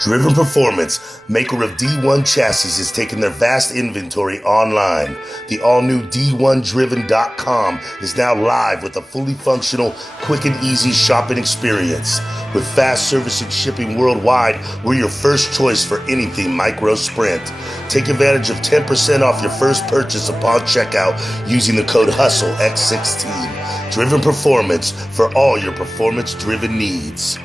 Driven Performance, maker of D1 chassis, is taking their vast inventory online. The all-new D1Driven.com is now live with a fully functional, quick and easy shopping experience. With fast service and shipping worldwide, we're your first choice for anything micro sprint. Take advantage of 10% off your first purchase upon checkout using the code HustleX16. Driven Performance, for all your performance-driven needs.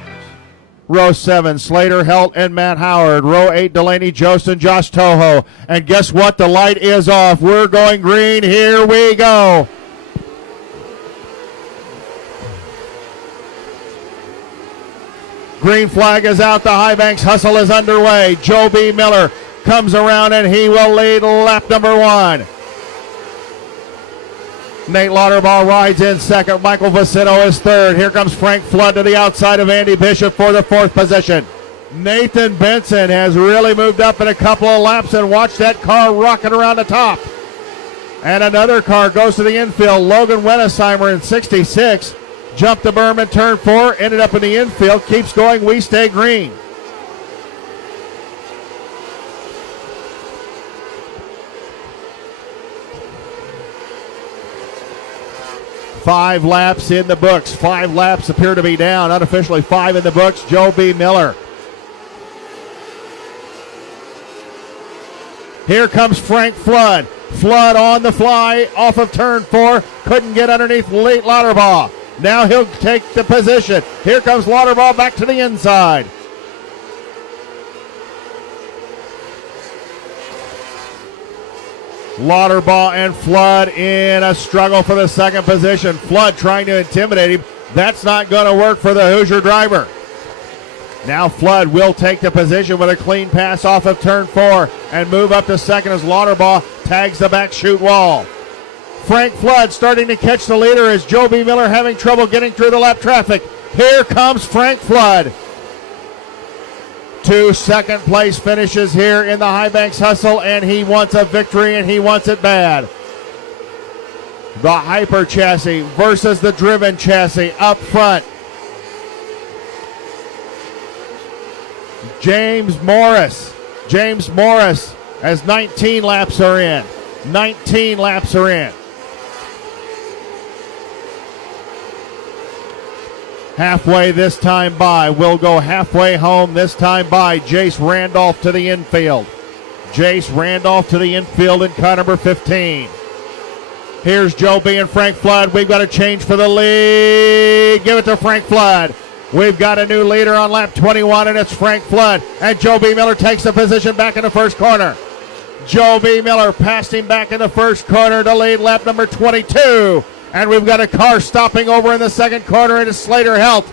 Row 7, Slater, Helt, and Matt Howard. Row 8, Delaney, Jost, and Josh Toho. And guess what? The light is off. We're going green. Here we go. Green flag is out. The HighBanks Hustle is underway. Joe B. Miller comes around, and he will lead lap number 1. Nate Lauterbach rides in second. Michael Vicino is third. Here comes Frank Flood to the outside of Andy Bishop for the 4th position. Nathan Benson has really moved up in a couple of laps, and watch that car rocking around the top. And another car goes to the infield. Logan Wennesheimer in 66. Jumped the berm in turn 4. Ended up in the infield. Keeps going. We stay green. Five laps in the books. 5 laps appear to be down. Unofficially 5 in the books. Joe B. Miller. Here comes Frank Flood. Flood on the fly off of turn 4. Couldn't get underneath Nate Lauterbach. Now he'll take the position. Here comes Lauterbach back to the inside. Lauterbach and Flood in a struggle for the 2nd position. Flood trying to intimidate him. That's not going to work for the Hoosier driver. Now Flood will take the position with a clean pass off of turn 4 and move up to 2nd as Lauterbach tags the back chute wall. Frank Flood starting to catch the leader as Joe B. Miller having trouble getting through the lap traffic. Here comes Frank Flood. 2 second place finishes here in the HighBanks Hustle, and he wants a victory, and he wants it bad. The Hyper chassis versus the Driven chassis up front. James Morris as 19 laps are in. 19 laps are in. Halfway this time by. We'll go halfway home this time by. Jace Randolph to the infield. Jace Randolph to the infield in car number 15. Here's Joe B. and Frank Flood. We've got a change for the lead. Give it to Frank Flood. We've got a new leader on lap 21, and it's Frank Flood. And Joe B. Miller takes the position back in the first corner. Joe B. Miller passed him back in the first corner to lead lap number 22. And we've got a car stopping over in the 2nd corner. It is Slater Helt.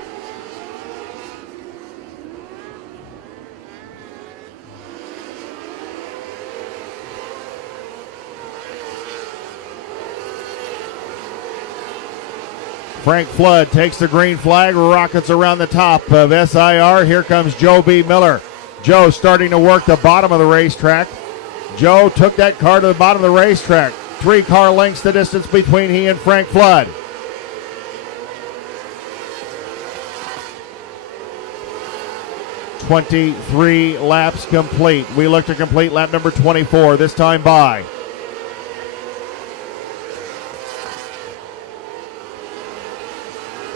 Frank Flood takes the green flag, rockets around the top of SIR. Here comes Joe B. Miller. Joe starting to work the bottom of the racetrack. Joe took that car to the bottom of the racetrack. 3 car lengths the distance between he and Frank Flood. "23 laps complete." We look to complete lap number 24 this time by.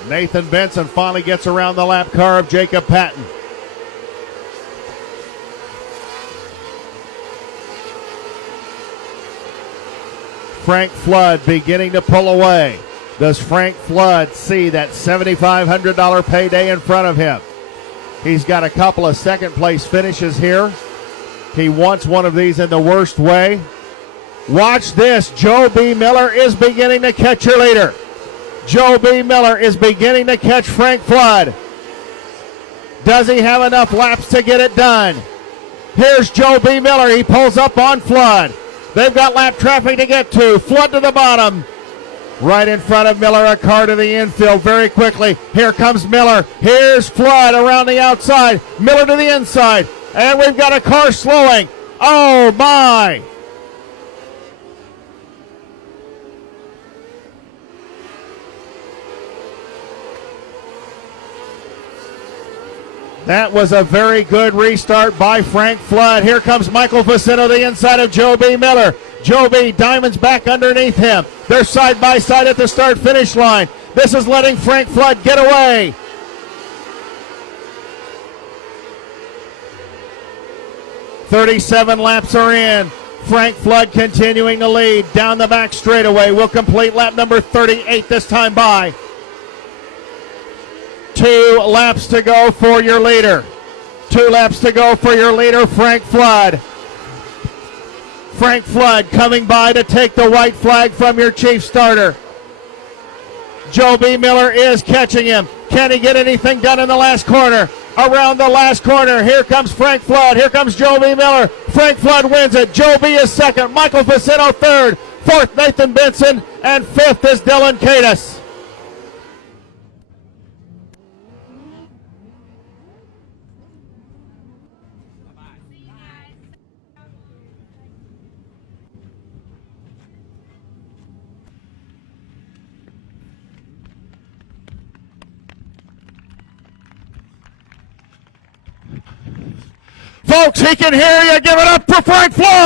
Nathan Benson finally gets around the lap car of Jacob Patton. Frank Flood beginning to pull away. Does Frank Flood see that $7,500 payday in front of him? He's got a couple of 2nd place finishes here. He wants one of these in the worst way. Watch this. Joe B. Miller is beginning to catch your leader. Joe B. Miller is beginning to catch Frank Flood. Does he have enough laps to get it done? Here's Joe B. Miller. He pulls up on Flood. They've got lap traffic to get to. Flood to the bottom. Right in front of Miller, a car to the infield very quickly. Here comes Miller. Here's Flood around the outside. Miller to the inside. And we've got a car slowing. Oh, my. That was a very good restart by Frank Flood. Here comes Michael Facino, the inside of Joe B. Miller. Joe B. Diamond's back underneath him. They're side by side at the start-finish line. This is letting Frank Flood get away. "37 laps are in. Frank Flood continuing to lead down the back straightaway. Will complete lap number 38 this time by. 2 laps to go for your leader. 2 laps to go for your leader, Frank Flood. Frank Flood coming by to take the white flag from your chief starter. Joe B. Miller is catching him. Can he get anything done in the last corner? Around the last corner, here comes Frank Flood. Here comes Joe B. Miller. Frank Flood wins it. Joe B. is second. Michael Facino third. Fourth, Nathan Benson. And fifth is Dylan Cadis. Folks, he can hear you. Give it up for Frank Flood.